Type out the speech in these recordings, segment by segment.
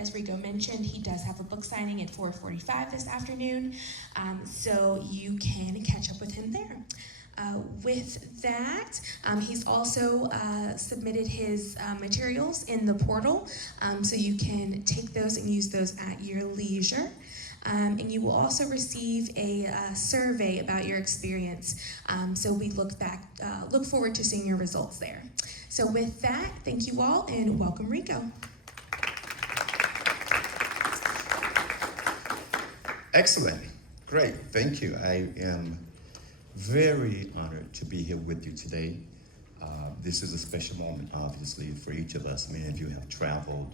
as Rico mentioned, he does have a book signing at 4:45 this afternoon, so you can catch up with him there. With that, he's also submitted his materials in the portal, so you can take those and use those at your leisure. And you will also receive a survey about your experience. So we look forward to seeing your results there. So with that, thank you all and welcome Rico. Excellent, great, thank you. I am very honored to be here with you today. This is a special moment, obviously, for each of us. Many of you have traveled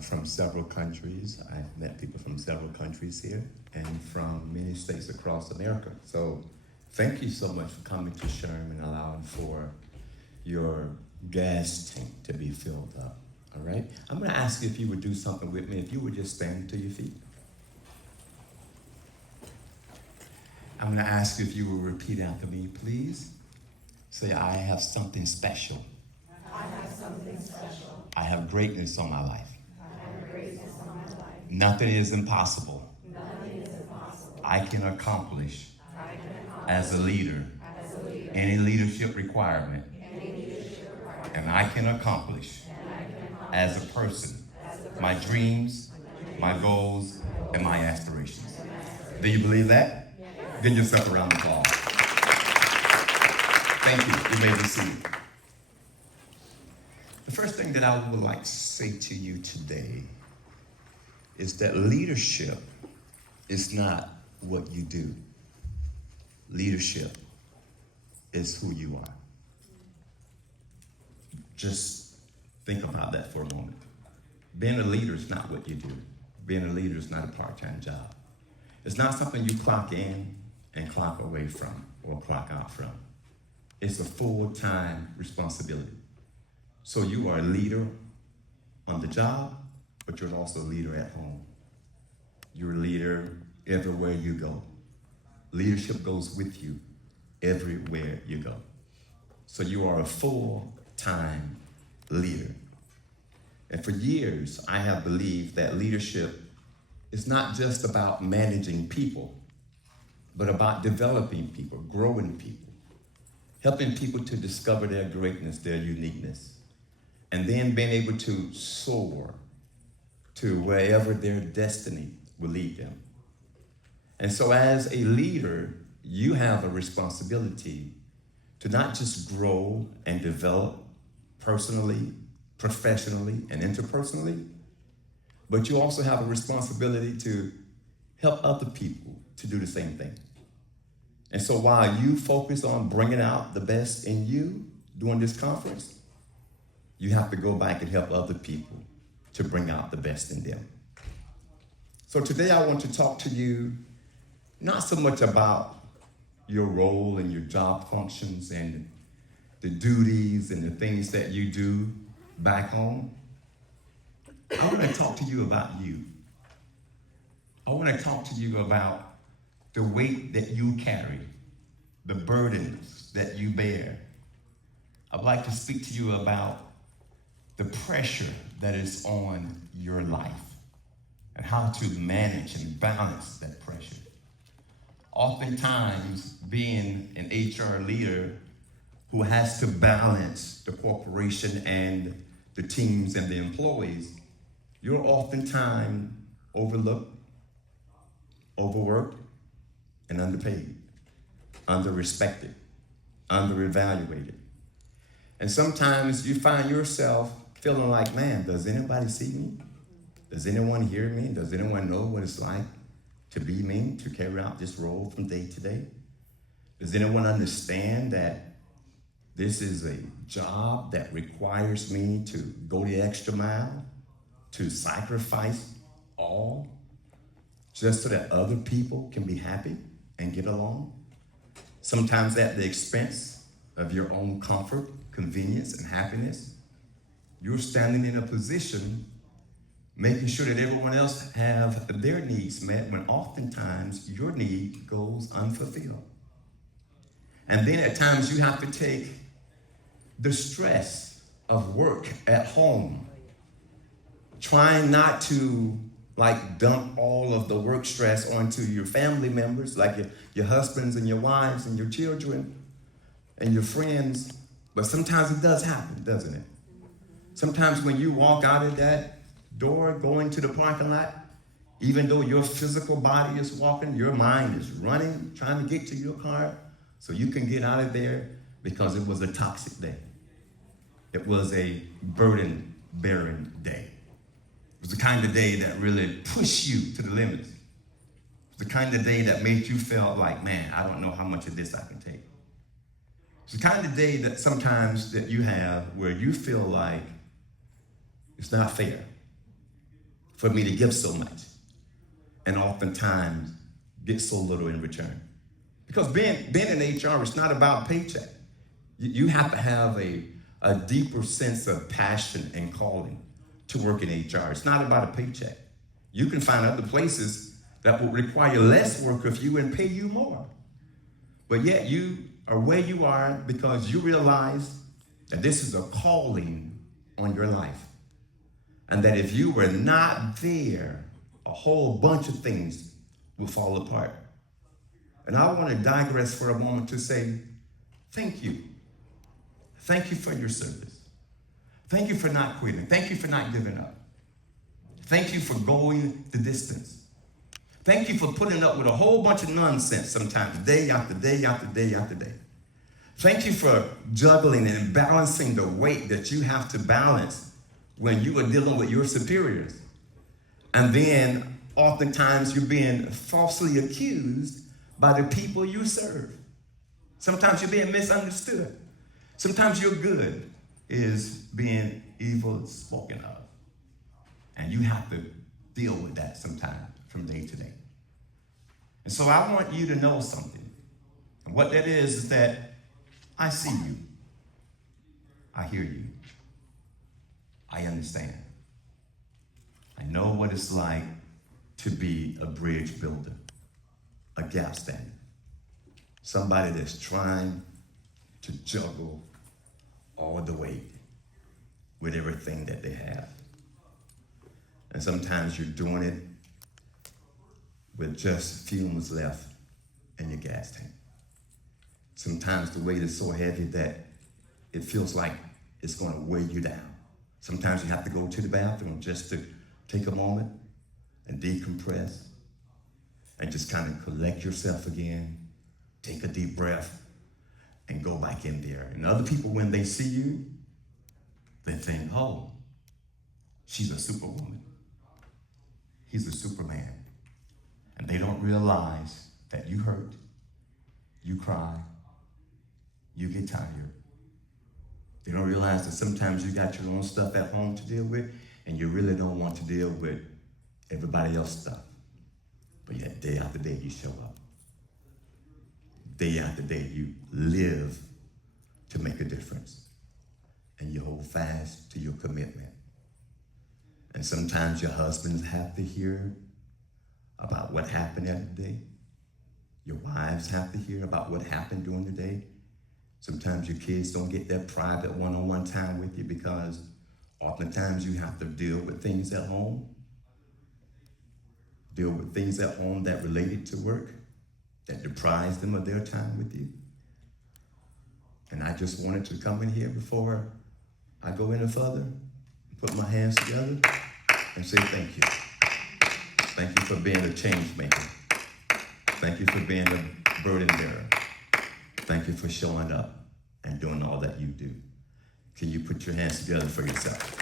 from several countries. I've met people from several countries here and from many states across America. So thank you so much for coming to Sherman and allowing for your gas tank to be filled up, all right? I'm gonna ask you if you would do something with me, if you would just stand to your feet. I'm gonna ask you if you will repeat after me, please. Say, I have something special. I have something special. I have greatness on my life. I have greatness on my life. Nothing is impossible. Nothing is impossible. I can accomplish I can accomplish as a leader as a leader any leadership requirement, any leadership requirement. and I can accomplish as a person my dreams, my goals, and my aspirations. Do you believe that? Give yourself a round of applause. Thank you. You may be seated. The first thing that I would like to say to you today is that leadership is not what you do. Leadership is who you are. Just think about that for a moment. Being a leader is not what you do. Being a leader is not a part-time job. It's not something you clock in and clock away from or clock out from. It's a full-time responsibility. So you are a leader on the job, but you're also a leader at home. You're a leader everywhere you go. Leadership goes with you everywhere you go. So you are a full-time leader. And for years, I have believed that leadership is not just about managing people, but about developing people, growing people, helping people to discover their greatness, their uniqueness, and then being able to soar to wherever their destiny will lead them. And so as a leader, you have a responsibility to not just grow and develop personally, professionally, and interpersonally, but you also have a responsibility to help other people to do the same thing. And so while you focus on bringing out the best in you during this conference, you have to go back and help other people to bring out the best in them. So today I want to talk to you not so much about your role and your job functions and the duties and the things that you do back home. I want to talk to you about you. I want to talk to you about the weight that you carry, the burdens that you bear. I'd like to speak to you about the pressure that is on your life and how to manage and balance that pressure. Oftentimes, being an HR leader who has to balance the corporation and the teams and the employees, you're oftentimes overlooked, overworked, and underpaid, underrespected, underevaluated. And sometimes you find yourself feeling like, man, does anybody see me? Does anyone hear me? Does anyone know what it's like to be me, to carry out this role from day to day? Does anyone understand that this is a job that requires me to go the extra mile, to sacrifice all, just so that other people can be happy and get along? Sometimes at the expense of your own comfort, convenience, and happiness. You're standing in a position making sure that everyone else have their needs met when oftentimes your need goes unfulfilled. And then at times you have to take the stress of work at home trying not to like dump all of the work stress onto your family members, like your husbands and your wives and your children and your friends. But sometimes it does happen, doesn't it? Sometimes when you walk out of that door going to the parking lot, even though your physical body is walking, your mind is running, trying to get to your car so you can get out of there, because it was a toxic day. It was a burden-bearing day. It was the kind of day that really pushed you to the limits. It was the kind of day that made you feel like, man, I don't know how much of this I can take. It's the kind of day that sometimes that you have where you feel like it's not fair for me to give so much and oftentimes get so little in return. Because being in HR is not about paycheck. You have to have a deeper sense of passion and calling to work in HR. It's not about a paycheck. You can find other places that will require less work of you and pay you more. But yet you are where you are because you realize that this is a calling on your life. And that if you were not there, a whole bunch of things will fall apart. And I want to digress for a moment to say, thank you. Thank you for your service. Thank you for not quitting. Thank you for not giving up. Thank you for going the distance. Thank you for putting up with a whole bunch of nonsense sometimes, day after day after day after day. Thank you for juggling and balancing the weight that you have to balance when you are dealing with your superiors. And then oftentimes you're being falsely accused by the people you serve. Sometimes you're being misunderstood. Sometimes your good is being evil spoken of. And you have to deal with that sometimes from day to day. And so I want you to know something. And what that is that I see you. I hear you. I understand. I know what it's like to be a bridge builder, a gap stander, somebody that's trying to juggle all the weight with everything that they have. And sometimes you're doing it with just fumes left in your gas tank. Sometimes the weight is so heavy that it feels like it's going to weigh you down. Sometimes you have to go to the bathroom just to take a moment and decompress and just kind of collect yourself again, take a deep breath, and go back in there. And other people, when they see you, they think, oh, she's a superwoman. He's a superman. And they don't realize that you hurt, you cry, you get tired. They don't realize that sometimes you got your own stuff at home to deal with, and you really don't want to deal with everybody else's stuff. But yet, day after day, you show up. Day after day, you live to make a difference. And you hold fast to your commitment. And sometimes your husbands have to hear about what happened that day. Your wives have to hear about what happened during the day. Sometimes your kids don't get that private one-on-one time with you because oftentimes you have to deal with things at home. Deal with things at home that related to work, that deprives them of their time with you. And I just wanted to come in here before I go any further, put my hands together and say thank you. Thank you for being a change maker. Thank you for being a burden bearer. Thank you for showing up and doing all that you do. Can you put your hands together for yourself?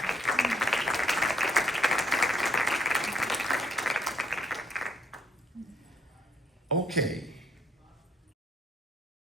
Okay.